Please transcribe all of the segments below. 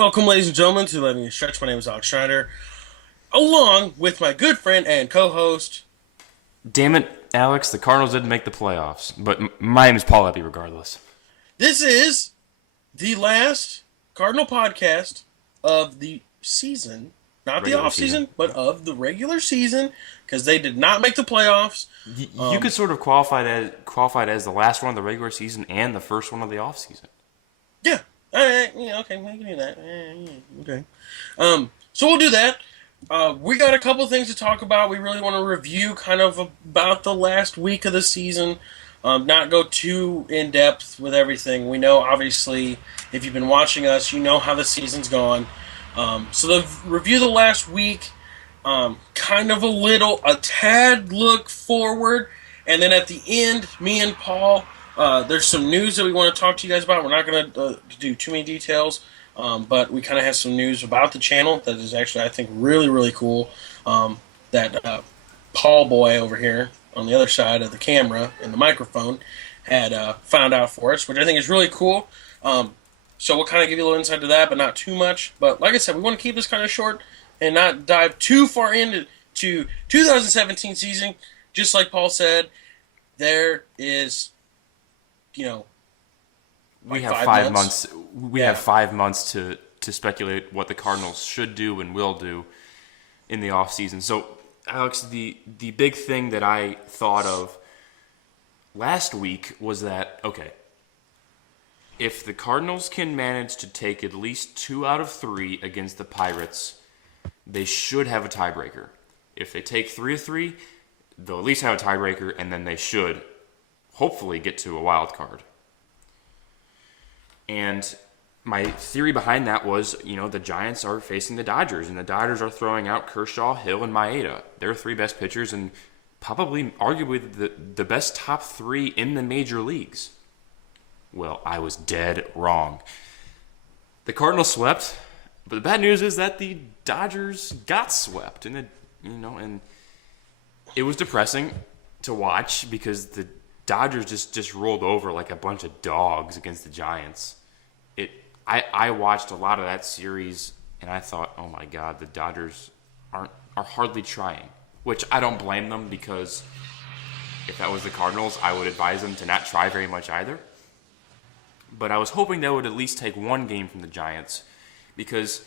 Welcome, ladies and gentlemen, to Letting You Stretch. My name is Alex Schneider, along with my good friend and co-host. Damn it, Alex, the Cardinals didn't make the playoffs, but my name is Paul Eppi regardless. This is the last Cardinal podcast of the season. Not the Regular off season. season, but of the regular season, because they did not make the playoffs. You could sort of qualify it as the last one of the regular season and the first one of the off season. Yeah. Yeah, okay, we can do that. Okay. So we'll do that. We got a couple things to talk about. We really want to review kind of about the last week of the season. Not go too in depth with everything. We know, obviously, if you've been watching us, you know how the season's gone. So the review the last week, kind of a tad look forward, and then at the end, me and Paul. There's some news that we want to talk to you guys about. We're not going to do too many details, but we kind of have some news about the channel that is actually, I think, really, really cool. That Paul boy over here on the other side of the camera and the microphone had found out for us, which I think is really cool. So we'll kind of give you a little insight to that, but not too much. But like I said, we want to keep this kind of short and not dive too far into 2017 season. Just like Paul said, there is... We like have 5 months. We have 5 months to speculate what the Cardinals should do and will do in the offseason. So, Alex, the big thing that I thought of last week was that, okay, if the Cardinals can manage to take at least 2 out of 3 against the Pirates, they should have a tiebreaker. If they take 3 of 3, they'll at least have a tiebreaker, and then they should hopefully get to a wild card. And my theory behind that was, the Giants are facing the Dodgers, and the Dodgers are throwing out Kershaw, Hill, and Maeda. They're 3 best pitchers and probably arguably the best top 3 in the major leagues. Well, I was dead wrong. The Cardinals swept, but the bad news is that the Dodgers got swept, and it was depressing to watch because the Dodgers just rolled over like a bunch of dogs against the Giants. I watched a lot of that series and I thought, oh my God, the Dodgers are hardly trying. Which I don't blame them, because if that was the Cardinals, I would advise them to not try very much either. But I was hoping they would at least take one game from the Giants, because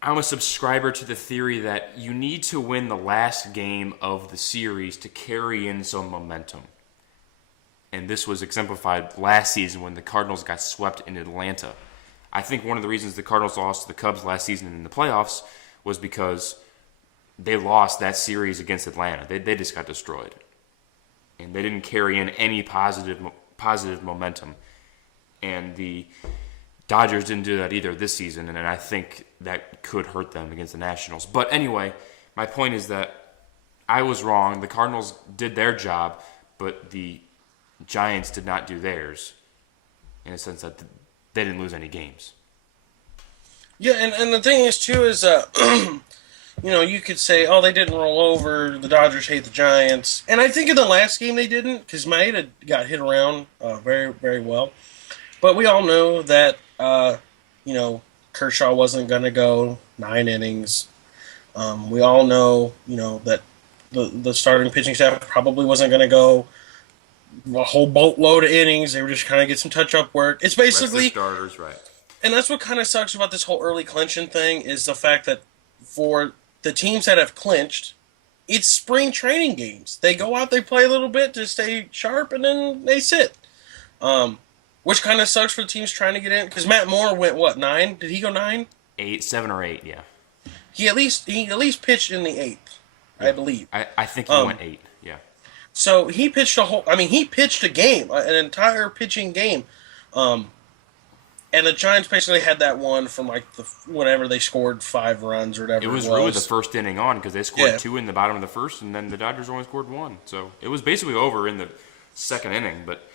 I'm a subscriber to the theory that you need to win the last game of the series to carry in some momentum. And this was exemplified last season when the Cardinals got swept in Atlanta. I think one of the reasons the Cardinals lost to the Cubs last season in the playoffs was because they lost that series against Atlanta. They just got destroyed. And they didn't carry in any positive momentum. And the Dodgers didn't do that either this season, and I think that could hurt them against the Nationals. But anyway, my point is that I was wrong. The Cardinals did their job, but the Giants did not do theirs, in a sense that they didn't lose any games. Yeah, and the thing is, too, is, you could say, oh, they didn't roll over, the Dodgers hate the Giants. And I think in the last game they didn't, because Maeda got hit around very, very well. But we all know that, Kershaw wasn't going to go 9 innings. We all know, that the starting pitching staff probably wasn't going to go a whole boatload of innings. They were just kind of get some touch-up work. It's basically... Rest the starters, right. And that's what kind of sucks about this whole early clinching thing, is the fact that for the teams that have clinched, it's spring training games. They go out, they play a little bit to stay sharp, and then they sit. Which kind of sucks for the teams trying to get in, because Matt Moore went, 9? Did he go 9? 8, 7 or 8, yeah. He at least pitched in the 8th, Yeah. I believe. I think he went 8, yeah. So he pitched he pitched a game, an entire pitching game. And the Giants basically had that one from whenever they scored 5 runs or whatever it was. Really the first inning on, because they scored 2 in the bottom of the first, and then the Dodgers only scored 1. So it was basically over in the second inning, but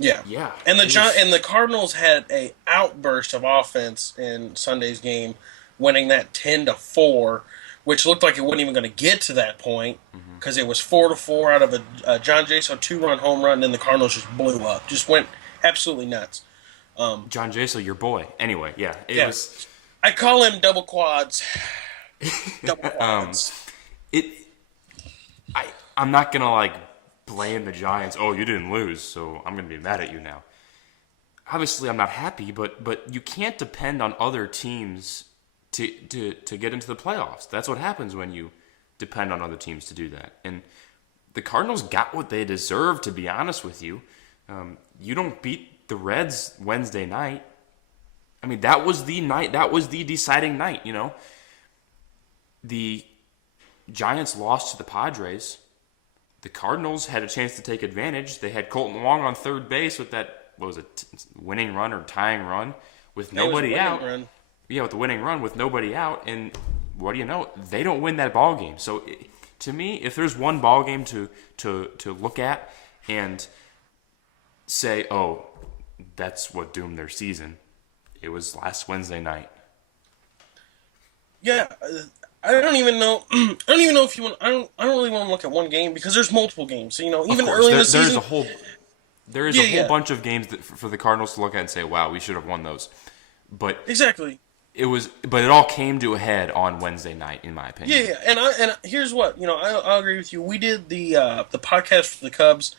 yeah. And the Cardinals had a outburst of offense in Sunday's game, winning that 10-4, which looked like it wasn't even going to get to that point, because it was 4-4 out of a John Jaso 2-run home run, and then the Cardinals just blew up, just went absolutely nuts. John Jaso, your boy. Anyway, yeah, it Yeah, was I call him double quads. Double quads. it. I I'm not gonna like blame the Giants. Oh, you didn't lose, so I'm gonna be mad at you now. Obviously, I'm not happy, but you can't depend on other teams to get into the playoffs. That's what happens when you depend on other teams to do that. And the Cardinals got what they deserved. To be honest with you, you don't beat the Reds Wednesday night. I mean, that was the night. That was the deciding night. The Giants lost to the Padres. The Cardinals had a chance to take advantage. They had Colton Wong on third base with that, what was it, winning run or tying run with It was a nobody winning out. run. Yeah, with the winning run with nobody out, and what do you know? They don't win that ball game. So to me, if there's one ball game to look at and say, oh, that's what doomed their season, it was last Wednesday night. Yeah, I don't even know. I don't even know if you want. I don't really want to look at one game because there's multiple games. So, Of even course, early in the there's season. a Yeah, whole yeah, bunch of games for the Cardinals to look at and say, wow, we should have won those. But exactly. it all came to a head on Wednesday night, in my Yeah, opinion. yeah. And here's what I agree with you. We did the podcast for the Cubs.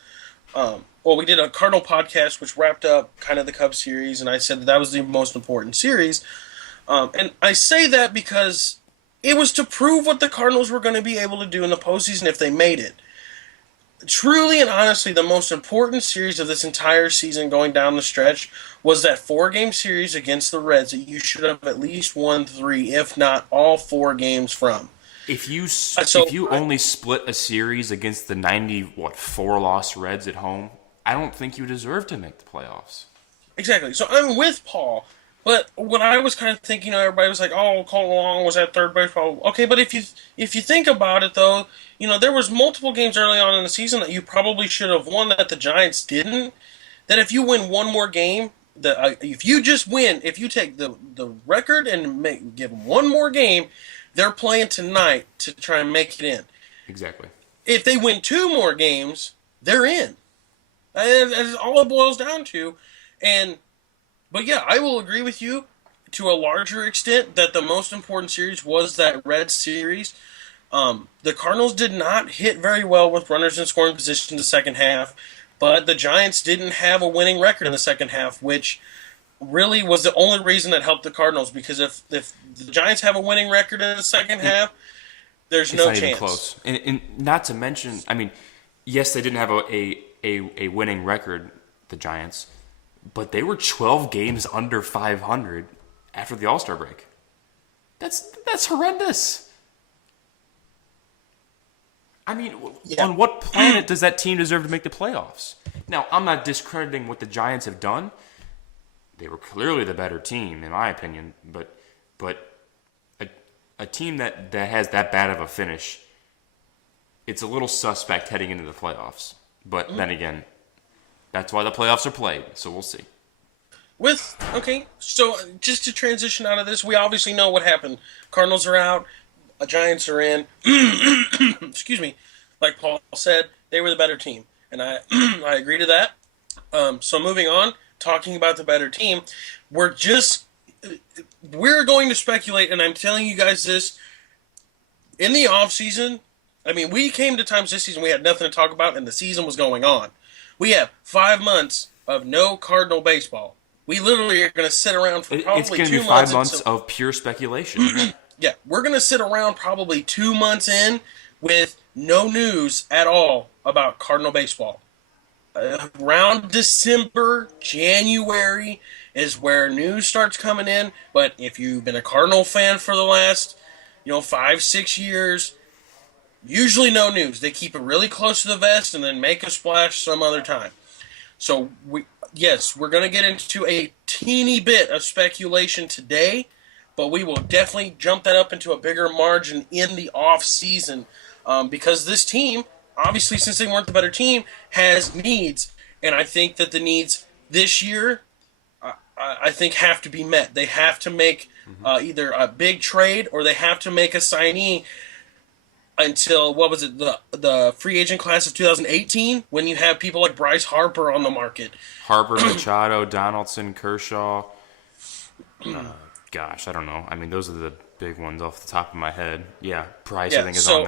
Well, we did a Cardinal podcast which wrapped up kind of the Cubs series, and I said that was the most important series. And I say that because it was to prove what the Cardinals were going to be able to do in the postseason if they made it. Truly and honestly, the most important series of this entire season going down the stretch was that 4 game series against the Reds that you should have at least won 3, if not all 4 games from. If you only split a series against the 4 loss Reds at home, I don't think you deserve to make the playoffs. Exactly. So I'm with Paul. But what I was kind of thinking, everybody was like, "Oh, Colton Long was at third base." Probably. Okay, but if you think about it, though, there was multiple games early on in the season that you probably should have won that the Giants didn't. That if you win one more game, that if you just win, if you take the record and give them one more game, they're playing tonight to try and make it in. Exactly. If they win 2 more games, they're in. That's all it boils down to, and. But yeah, I will agree with you to a larger extent that the most important series was that Reds series. The Cardinals did not hit very well with runners in scoring position in the second half, but the Giants didn't have a winning record in the second half, which really was the only reason that helped the Cardinals. Because if the Giants have a winning record in the second It, half, there's it's no not even chance. close. And not to mention, I mean, yes, they didn't have a winning record, the Giants, but they were 12 games under 500 after the All-Star break. That's horrendous. I mean, Yeah. on what planet does that team deserve to make the playoffs? Now, I'm not discrediting what the Giants have done. They were clearly the better team, in my opinion. But a, a team that has that bad of a finish, it's a little suspect heading into the playoffs. But then again, that's why the playoffs are played. So we'll see. Okay, so just to transition out of this, we obviously know what happened. Cardinals are out, Giants are in. Excuse me. Like Paul said, they were the better team, and I I agree to that. So moving on, talking about the better team, we're just we're going to speculate, and I'm telling you guys this in the off season. I mean, we came to times this season we had nothing to talk about, and the season was going on. We have 5 months of no Cardinal baseball. We literally are going to sit around for It's probably going to be two five months. months of pure speculation. Yeah, we're going to sit around probably 2 months in with no news at all about Cardinal baseball. Around December, January is where news starts coming in. But if you've been a Cardinal fan for the last, 5, 6 years, usually no news. They keep it really close to the vest and then make a splash some other time. So yes, we're going to get into a teeny bit of speculation today, but we will definitely jump that up into a bigger margin in the off season because this team, obviously, since they weren't the better team, has needs, and I think that the needs this year, I think, have to be met. They have to make either a big trade or they have to make a signee. until what was it, the free agent class of 2018, when you have people like Bryce Harper on the market. Harper, Machado, Donaldson, Kershaw. Gosh, I don't know. I mean, those are the big ones off the top of my head. Yeah, Price I Yeah, think is on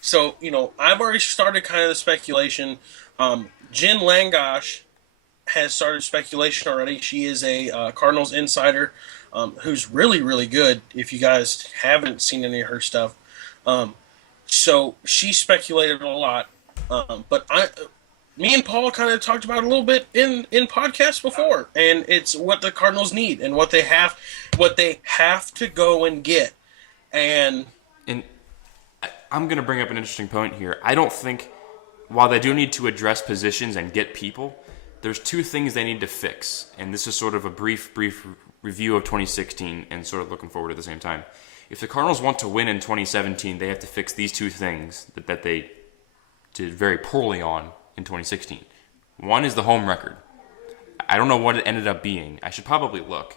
so there. I've already started kind of the speculation. Jen Langosh has started speculation already. She is a Cardinals insider, who's really, really good. If you guys haven't seen any of her stuff, um, so she speculated a lot. Me and Paul kind of talked about it a little bit in podcasts before, and it's what the Cardinals need and what they have to go and get. And And I'm going to bring up an interesting point here. I don't think, while they do need to address positions and get people, there's two things they need to fix. And this is sort of a brief review of 2016 and sort of looking forward at the same time. If the Cardinals want to win in 2017, they have to fix these two things that they did very poorly on in 2016. One is the home record. I don't know what it ended up being. I should probably look.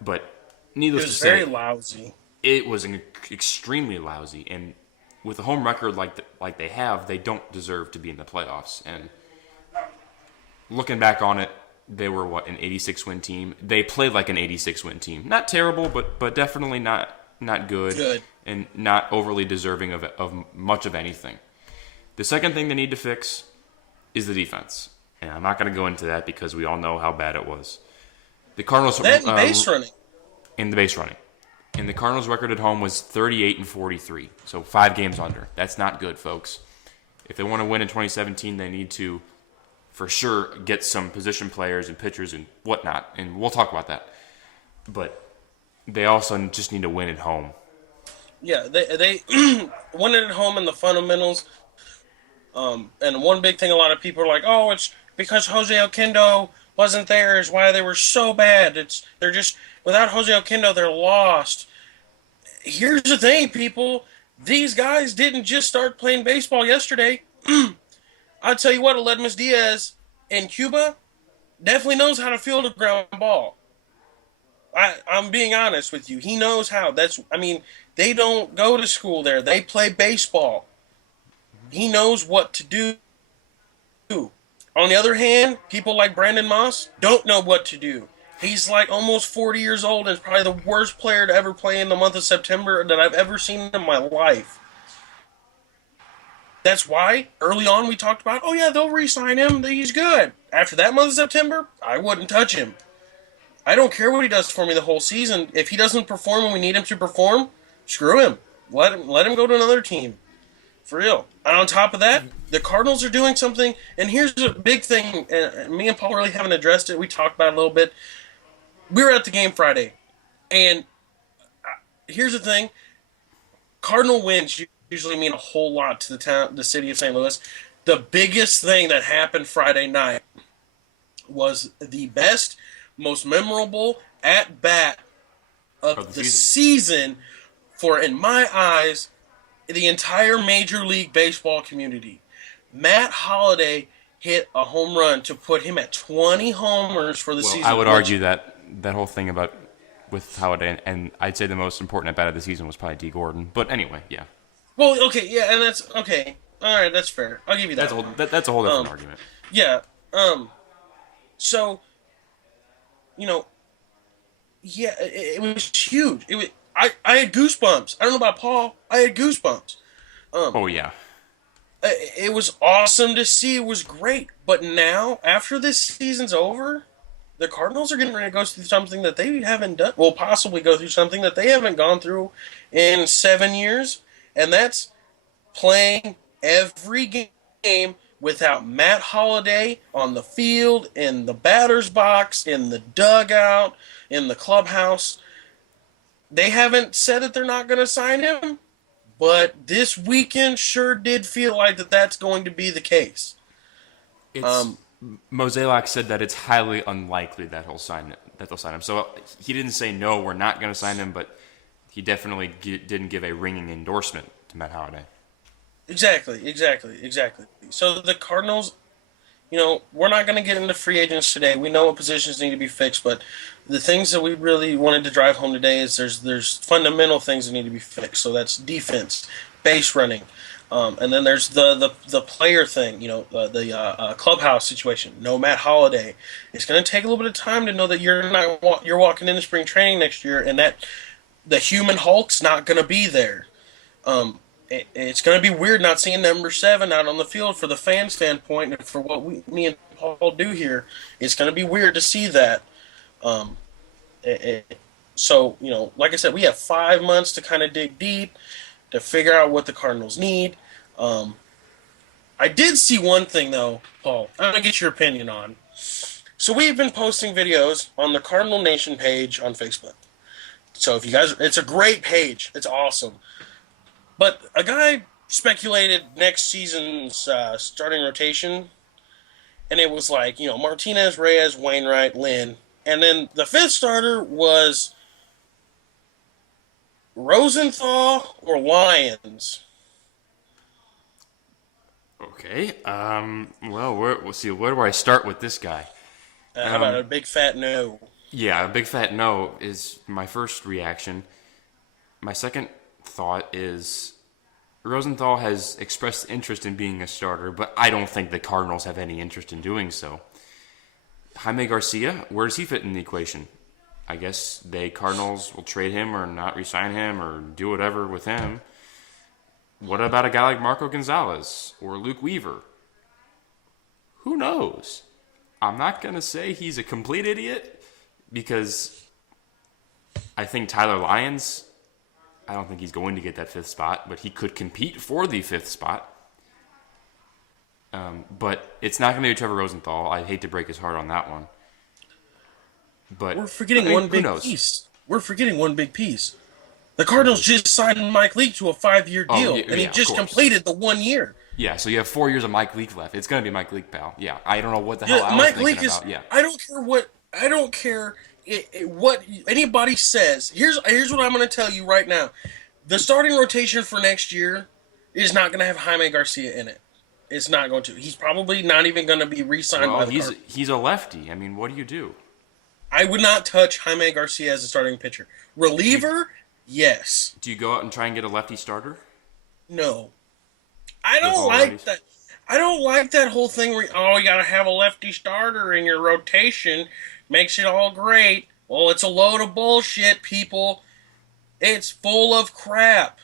But it needless to was very say, lousy. it was extremely lousy. And with a home record like they have, they don't deserve to be in the playoffs. And looking back on it, they were an 86 win team. They played like an 86 win team. Not terrible, but definitely not good, Good. and not overly deserving of much of anything. The second thing they need to fix is the defense. And I'm not going to go into that because we all know how bad it was. The Cardinals That and base running. in the base running. And the Cardinals' record at home was 38-43, so 5 games under. That's not good, folks. If they want to win in 2017, they need to, for sure, get some position players and pitchers and whatnot, and we'll talk about that. But they also just need to win at home. Yeah, they won it at home in the fundamentals. And one big thing, a lot of people are like, "Oh, it's because Jose Oquendo wasn't there. Is why they were so bad. They're just without Jose Oquendo, they're lost." Here's the thing, people. These guys didn't just start playing baseball yesterday. I'll tell you what, Aledmus Diaz in Cuba definitely knows how to field a ground ball. I'm being honest with you. He knows how. They don't go to school there. They play baseball. He knows what to do. On the other hand, people like Brandon Moss don't know what to do. He's like almost 40 years old and is probably the worst player to ever play in the month of September that I've ever seen in my life. That's why early on we talked about, oh yeah, they'll re-sign him. He's good. After that month of September, I wouldn't touch him. I don't care what he does for me the whole season. If he doesn't perform when we need him to perform, screw him. Let him go to another team. For real. And on top of that, the Cardinals are doing something. And here's a big thing. And me and Paul really haven't addressed it. We talked about it a little bit. We were at the game Friday. And here's the thing. Cardinal wins usually mean a whole lot to the city of St. Louis. The biggest thing that happened Friday night was the best, most memorable at bat of the season for, in my eyes, the entire Major League Baseball community. Matt Holliday hit a home run to put him at 20 homers for the season. I would argue that whole thing about with Holliday, and I'd say the most important at bat of the season was probably D. Gordon. But anyway, yeah. Well, okay, yeah, and that's okay. All right, that's fair. I'll give you that. That's a whole different argument. Yeah. So, yeah, it was huge. I had goosebumps. I don't know about Paul. I had goosebumps. Oh yeah. It was awesome to see. It was great. But now, after this season's over, the Cardinals are getting ready to go through something that they haven't done. Will possibly go through something that they haven't gone through in 7 years, and that's playing every game without Matt Holliday on the field, in the batter's box, in the dugout, in the clubhouse. They haven't said that they're not going to sign him, but this weekend sure did feel like that's going to be the case. Mozeliak said that it's highly unlikely that they'll sign him. So he didn't say no, we're not going to sign him, but he definitely didn't give a ringing endorsement to Matt Holliday. Exactly. So the Cardinals, we're not going to get into free agents today. We know what positions need to be fixed, but the things that we really wanted to drive home today is there's fundamental things that need to be fixed. So that's defense, base running. And then there's the player thing, the clubhouse situation. No Matt Holiday. It's going to take a little bit of time to know that you're walking into spring training next year, and that the human Hulk's not going to be there. It's going to be weird not seeing number 7 out on the field for the fan standpoint, and for what me and Paul do here. It's going to be weird to see that. Um, so, like I said, we have 5 months to kind of dig deep to figure out what the Cardinals need. Um, I did see one thing though, Paul. I'm gonna get your opinion on. So we've been posting videos on the Cardinal Nation page on Facebook. So if you guys, it's a great page. It's awesome. But a guy speculated next season's starting rotation, and it was like Martinez, Reyes, Wainwright, Lynn, and then the fifth starter was Rosenthal or Lyons. Okay. Well, we'll see. Where do I start with this guy? How about a big fat no? Yeah, a big fat no is my first reaction. My second thought is Rosenthal has expressed interest in being a starter, but I don't think the Cardinals have any interest in doing so. Jaime Garcia, where does he fit in the equation? I guess the Cardinals will trade him or not re-sign him or do whatever with him. What about a guy like Marco Gonzalez or Luke Weaver? Who knows? I'm not going to say he's a complete idiot because I think Tyler Lyons, I don't think he's going to get that fifth spot, but he could compete for the fifth spot. But it's not going to be Trevor Rosenthal. I hate to break his heart on that one. But We're forgetting one who big knows? piece. We're forgetting one big piece. The Cardinals just signed Mike Leake to a 5-year Oh, deal, yeah, and he of just course. completed the 1 year. Yeah, so you have 4 years of Mike Leake left. It's going to be Mike Leake, pal. Yeah, I don't know what the hell I was Mike thinking Leake is. about. Yeah. I don't care what anybody says. Here's what I'm going to tell you right now. The starting rotation for next year is not going to have Jaime Garcia in it. It's not going to. He's probably not even going to be re-signed by Well, the he's Cardinals. he's a lefty. I mean, what do you do? I would not touch Jaime Garcia as a starting pitcher. Do you, Reliever, yes. do you go out and try and get a lefty starter No. I with don't all like righties? that. I don't like that whole thing where you gotta have a lefty starter in your rotation. Makes it all great. Well, it's a load of bullshit, people. It's full of crap.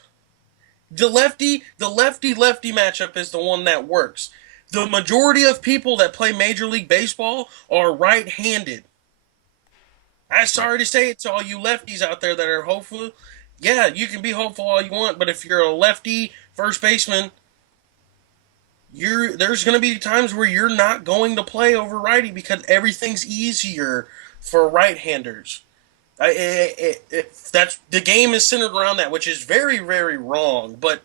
The lefty matchup is the one that works. The majority of people that play Major League Baseball are right-handed. I'm Right. sorry to say it to all you lefties out there that are hopeful. Yeah, you can be hopeful all you want, but if you're a lefty first baseman, there's going to be times where you're not going to play over righty because everything's easier for right-handers. That's the game is centered around that, which is very, very wrong. But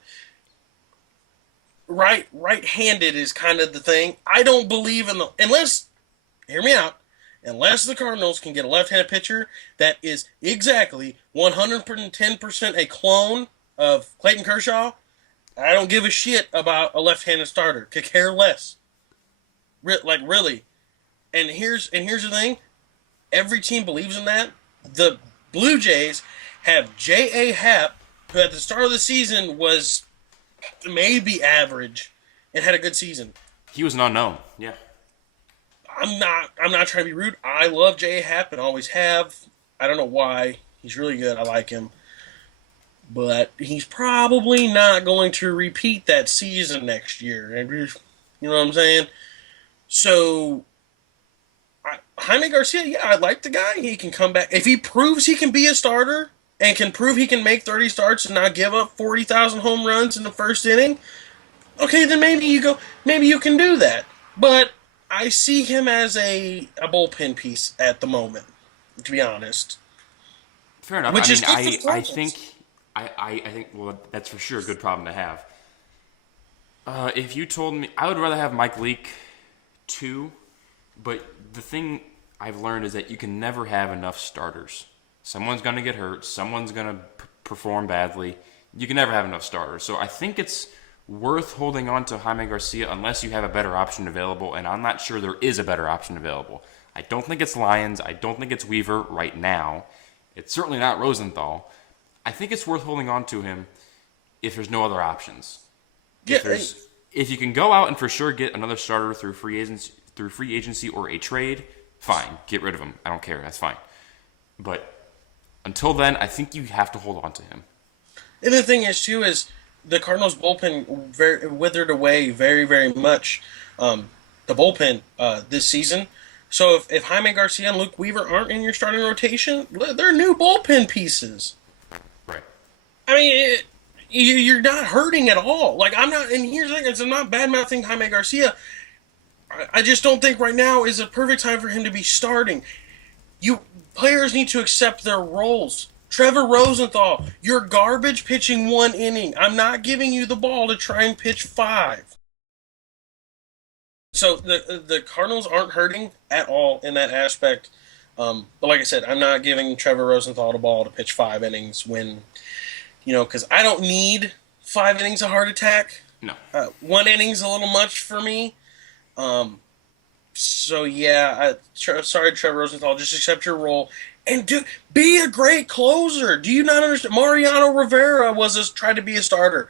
right-handed is kind of the thing. I don't believe in the unless hear me out. Unless the Cardinals can get a left-handed pitcher that is exactly 110% a clone of Clayton Kershaw, I don't give a shit about a left-handed starter. Could care less. Like really. And here's the thing. Every team believes in that. The Blue Jays have J.A. Happ, who at the start of the season was maybe average and had a good season. He was an unknown. Yeah. I'm not trying to be rude. I love J.A. Happ and always have. I don't know why. He's really good. I like him. But he's probably not going to repeat that season next year. You know what I'm saying? So Jaime Garcia, yeah, I like the guy. He can come back. If he proves he can be a starter and can prove he can make 30 starts and not give up 40,000 home runs in the first inning, okay, then maybe you can do that. But I see him as a bullpen piece at the moment, to be honest. Fair enough. I Which is mean, good for the I Cardinals. think I think well that's for sure a good problem to have. If you told me, I would rather have Mike Leake too, but the thing I've learned is that you can never have enough starters. Someone's going to get hurt. Someone's going to perform badly. You can never have enough starters. So I think it's worth holding on to Jaime Garcia unless you have a better option available, and I'm not sure there is a better option available. I don't think it's Lyons. I don't think it's Weaver right now. It's certainly not Rosenthal. I think it's worth holding on to him if there's no other options. Yeah, If you can go out and for sure get another starter through free agency or a trade, fine, get rid of him. I don't care. That's fine. But until then, I think you have to hold on to him. and the thing is too is the Cardinals bullpen very withered away very very much. The bullpen this season. So if Jaime Garcia and Luke Weaver aren't in your starting rotation, they're new bullpen pieces. Right. I mean, you're not hurting at all. Like I'm not, and here's the thing: I'm not bad mouthing Jaime Garcia. I just don't think right now is a perfect time for him to be starting. You players need to accept their roles. Trevor Rosenthal, you're garbage pitching 1 inning. I'm not giving you the ball to try and pitch 5. So the Cardinals aren't hurting at all in that aspect. But like I said, I'm not giving Trevor Rosenthal the ball to pitch 5 innings when because I don't need 5 innings of heart attack. No. 1 inning's a little much for me. Um, so yeah, sorry, Trevor Rosenthal. Just accept your role and be a great closer. Do you not understand? Mariano Rivera tried to be a starter.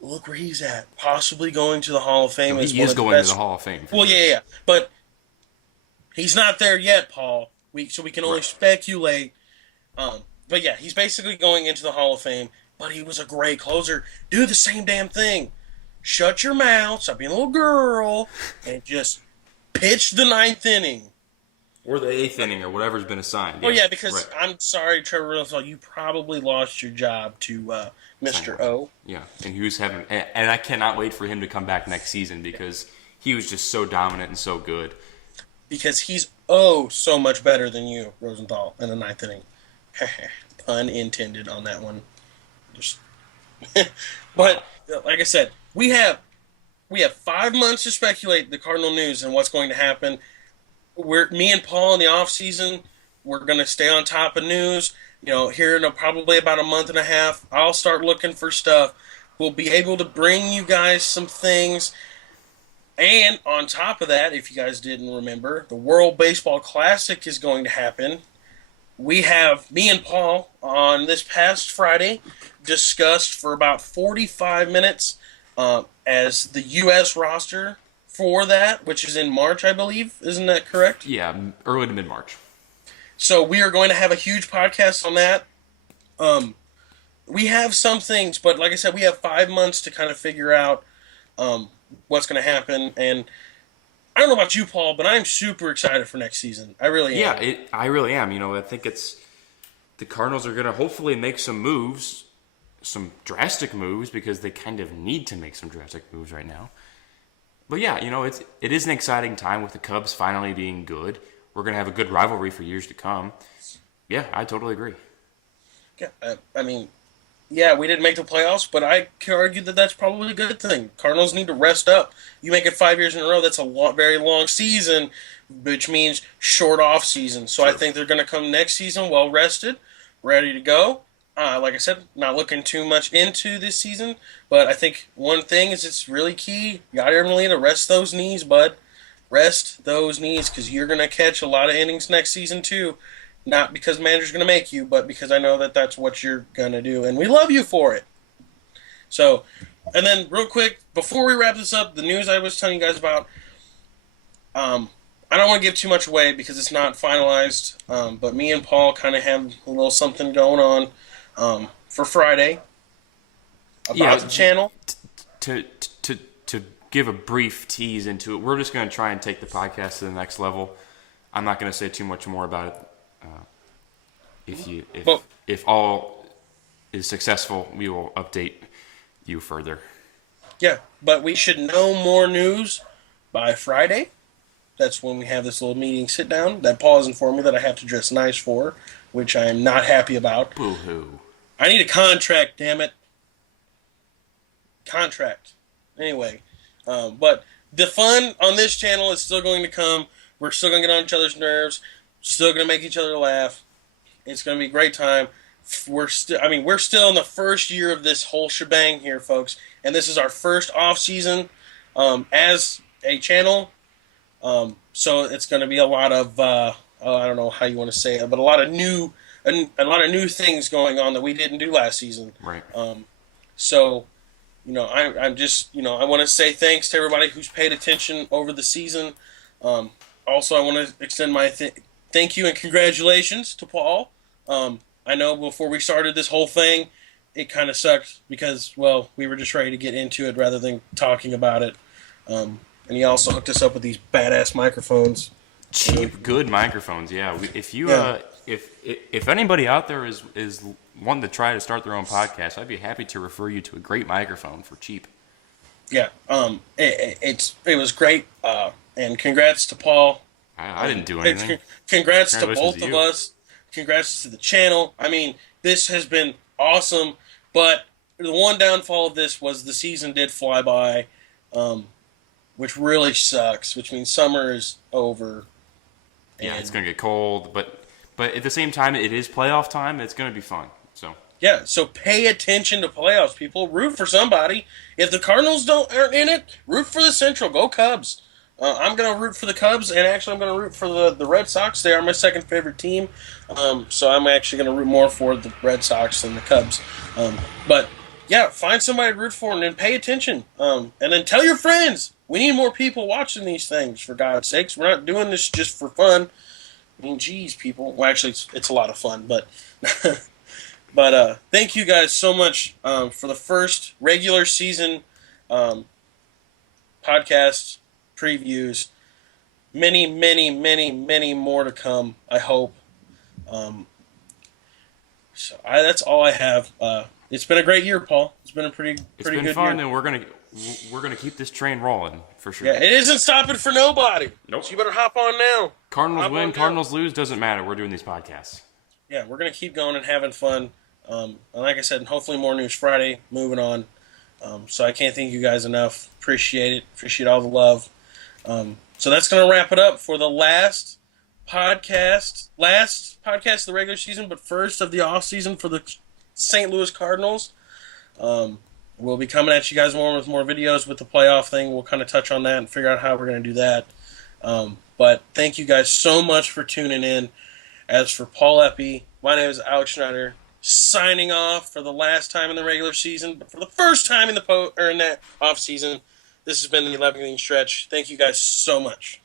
Look where he's at, possibly going to the Hall of Fame. No, As he one is of the going to best. the Hall of Fame. Well, Sure. yeah, but he's not there yet, Paul. So we can only Right. speculate. But yeah, he's basically going into the Hall of Fame. But he was a great closer. Do the same damn thing. Shut your mouth, stop being a little girl, and just pitch the 9th inning. Or the 8th inning or whatever's been assigned. Oh yeah, because right. I'm sorry, Trevor Rosenthal, you probably lost your job to Mr. O. Yeah, and he was having, and I cannot wait for him to come back next season because he was just so dominant and so good. Because he's so much better than you, Rosenthal, in the 9th inning. Pun intended on that one. Just, but like I said, we have 5 months to speculate the Cardinal news and what's going to happen. Me and Paul in the off season, we're going to stay on top of news. Here in probably about a month and a half, I'll start looking for stuff. We'll be able to bring you guys some things. And on top of that, if you guys didn't remember, the World Baseball Classic is going to happen. Me and Paul on this past Friday discussed for about 45 minutes as the U.S. roster for that, which is in March, I believe. Isn't that correct? Yeah, early to mid-March. So we are going to have a huge podcast on that. We have some things, but like I said, we have 5 months to kind of figure out what's going to happen. And I don't know about you, Paul, but I'm super excited for next season. I really am. Yeah, I really am. I think the Cardinals are going to hopefully make some moves, some drastic moves, because they kind of need to make some drastic moves right now. But yeah, it is an exciting time with the Cubs finally being good. We're going to have a good rivalry for years to come. Yeah, I totally agree. Yeah, I mean, yeah, we didn't make the playoffs, but I could argue that that's probably a good thing. Cardinals need to rest up. You make it 5 years in a row, that's a very long season, which means short off season. So I think they're going to come next season well rested, ready to go. Like I said, not looking too much into this season, but I think one thing is it's really key. You got to rest those knees, bud. Rest those knees because you're going to catch a lot of innings next season too. Not because the manager's going to make you, but because I know that that's what you're going to do, and we love you for it. So, and then real quick, before we wrap this up, the news I was telling you guys about, I don't want to give too much away because it's not finalized, but me and Paul kind of have a little something going on for Friday about the channel. To give a brief tease into it, we're just going to try and take the podcast to the next level. I'm not going to say too much more about it. If all is successful, we will update you further. Yeah, but we should know more news by Friday. That's when we have this little meeting sit down that Paul has informed me that I have to dress nice for, which I am not happy about. Boo-hoo. I need a contract, damn it. Contract. Anyway, but the fun on this channel is still going to come. We're still going to get on each other's nerves. Still going to make each other laugh. It's going to be a great time. We're still in the first year of this whole shebang here, folks, and this is our first off season as a channel. So it's going to be a lot of I don't know how you want to say it, but a lot of new things going on that we didn't do last season. Right. So, I'm just, I want to say thanks to everybody who's paid attention over the season. Um, Also, I want to extend my thank you and congratulations to Paul. I know before we started this whole thing, it kind of sucked because, well, we were just ready to get into it rather than talking about it. And he also hooked us up with these badass microphones. And, Cheap, good microphones. Yeah. If you yeah, if anybody out there is wanting to try to start their own podcast, I'd be happy to refer you to a great microphone for cheap. yeah. It was great. And congrats to Paul. I didn't do anything. Congrats to Congratulations to both of you. us. Congrats to the channel. I mean, this has been awesome, but the one downfall of this was the season did fly by, um, which really sucks. Which means summer is over, Yeah, it's and gonna get cold, but at the same time, it is playoff time. It's gonna be fun. So yeah. So pay attention to playoffs, people. Root for somebody. If the Cardinals aren't in it, root for the Central. Go Cubs. I'm going to root for the Cubs, and actually, I'm going to root for the Red Sox. They are my second favorite team, so I'm actually going to root more for the Red Sox than the Cubs. But yeah, find somebody to root for, and then pay attention. And then tell your friends. We need more people watching these things. For God's sakes, we're not doing this just for fun. I mean, geez, people. Well, actually, it's a lot of fun, but. But thank you guys so much for the first regular season um, podcast previews. Many, many, many, many more to come. I hope. Um, that's all I have. It's been a great year, Paul. It's been a pretty it's pretty been good fun, year. and we're gonna keep this train rolling for Yeah, sure. it isn't stopping for nobody. Nope. So you better hop on now. Cardinals Hop win, on now. Cardinals lose, doesn't matter. We're doing these podcasts. Yeah, we're gonna keep going and having fun. And like I said, hopefully more news Friday. Moving on. So I can't thank you guys enough. Appreciate it. Appreciate all the love. So that's going to wrap it up for the last podcast of the regular season, but first of the off season for the St. Louis Cardinals. We'll be coming at you guys more with more videos with the playoff thing. We'll kind of touch on that and figure out how we're going to do that. But thank you guys so much for tuning in. As for Paul Epi, my name is Alex Schneider, signing off for the last time in the regular season, but for the first time in the in that off season. This has been the 11th inning stretch. Thank you guys so much.